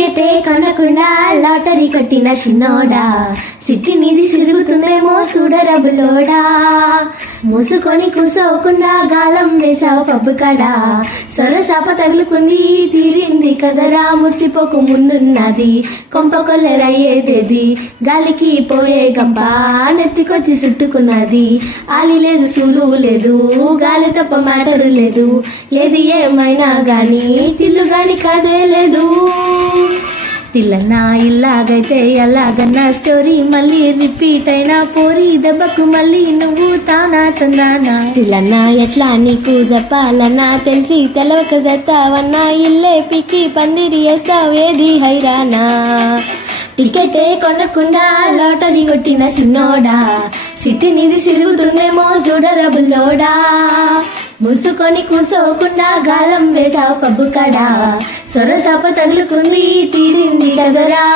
టికెటే కొనకుండా లాటరీ కొట్టిన చిన్నోడా, సిట్టి నీది సిరుగుతుందేమో చూడరబులోడా. మూసుకొని కూసోకుండా గాలం వేసావు పబ్బు కాడా, సొరసాప తగులుకుంది తీరింది కదరా. మురిసిపోకు ముందున్నది కొంప కొల్లెరయ్యేదేది, గాలికి పోయే గంప నెత్తికొచ్చి చుట్టుకున్నది. ఆలి లేదు సూలు లేదు గాలి తప్ప మ్యాటరు లేదు, ఏది ఏమైనా గాని తిల్లు గాని కాదే లేదు. తిల్లన్నా ఇల్లాగైతే ఎలాగన్నా స్టోరీ మళ్ళీ రిపీట్ అయినా పోరి దెబ్బకు మళ్ళీ నువ్వు తానా తందానా. తిల్లన్నా ఎట్లా నీకు చెప్పాలన్నా తెలిసి తెలవక చేస్తావన్నా, ఇల్లే పిక్కి పందిరి వేస్తావు ఏది హైరానా. టికెటే కొనకుండా లాటరీ కొట్టిన సిన్నోడా, సిట్టి నీది సిరుగుతుందేమో చూడరబుల్లోడా. మూసుకొని కూసోకుండా గాలం వేసావు పబ్బు కాడా, సొరసాప తగులుకుంది తీరింది కదరా.